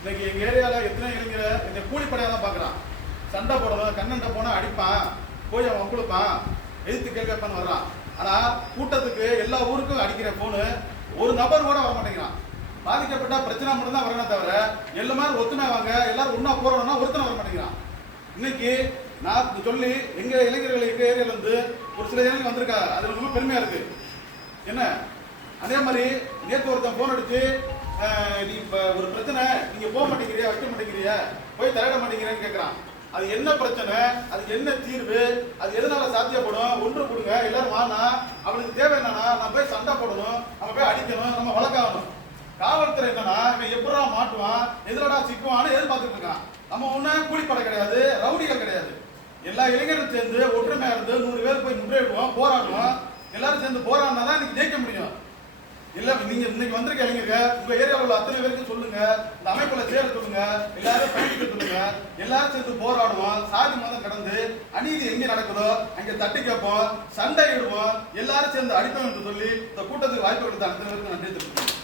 இன்னைக்கு எங்க ஏரியால எத்தனை இளைஞர இந்த கூலிப்படையா தான் பாக்குறான். சண்டை போடணும் கண்ணண்ட போனா அடிப்பான். போய் அவன் கொடுப்பான். எதிர்த்து கேள்வி கேட்பான்னு வர்றான். ஆனா கூட்டத்துக்கு எல்லா ஊருக்கும் அடிக்கிற போனு ஒரு நபர் கூட வர மாட்டேங்கிறான். பாதிக்கப்பட்ட பிரச்சனை மட்டும் தான் வரணும் தவிர எல்லாமே ஒத்துமை வாங்க எல்லாரும் ஒன்றா போறோம்னா ஒருத்தனை வர மாட்டேங்கிறான். இன்னைக்கு நான் சொல்லி எங்க இளைஞர்கள் எங்க ஏரியால இருந்து ஒரு சில இளைஞர்கள் வந்திருக்காங்க. அது ரொம்ப பெருமையா இருக்கு. என்ன? அதே மாதிரி நேற்று ஒருத்தன் போன் அடிச்சு நீ இப்போ ஒரு பிரச்சனை போக மாட்டேங்கிறியா? வைக்க மாட்டேங்கிறியா? போய் தலையிட மாட்டேங்கிறேன்னு கேட்குறான் அது என்ன பிரச்சனை? அது என்ன தீர்வு? அது எதனால சாத்தியப்படும்? ஒன்று கொடுங்க எல்லாரும் வானா அவனுக்கு தேவை என்னன்னா நம்ம போய் சண்டை போடணும் நம்ம போய் அடிக்கணும் நம்ம வழக்காகணும். காவல்துறை என்னன்னா இவன் எப்படா மாட்டுவான்? எதிரடா சிக்குவான்னு எதிர்பார்த்துட்டு இருக்கான். நம்ம ஒன்றும் கூலிப்படை கிடையாது ரவுடிகள் கிடையாது. எல்லா இளைஞரும் சேர்ந்து ஒற்றுமையா இருந்து நூறு பேர் போய் முறையிடுவோம் போராடுவோம். எல்லாரும் சேர்ந்து போராடினா தான் இன்னைக்கு ஜெயிக்க முடியும். இல்ல நீங்க இன்னைக்கு வந்திருக்க இளைஞங்க உங்க ஏரியாவில் உள்ள அத்தனை பேருக்கு சொல்லுங்க இந்த அமைப்புல சேர சொல்லுங்க எல்லாரும் பயணிக்க சொல்லுங்க எல்லாரும் சேர்ந்து போராடுவோம் சாதி மதம் கடந்து அநீதி எங்க நடக்குதோ அங்க தட்டி கேட்போம் சண்டை இடுவோம் எல்லாரும் சேர்ந்து அடிப்போம் என்று சொல்லி இந்த கூட்டத்துக்கு வாய்ப்பு கொடுத்த அத்தனை பேருக்கு நன்றி தெரிவிக்கிறேன்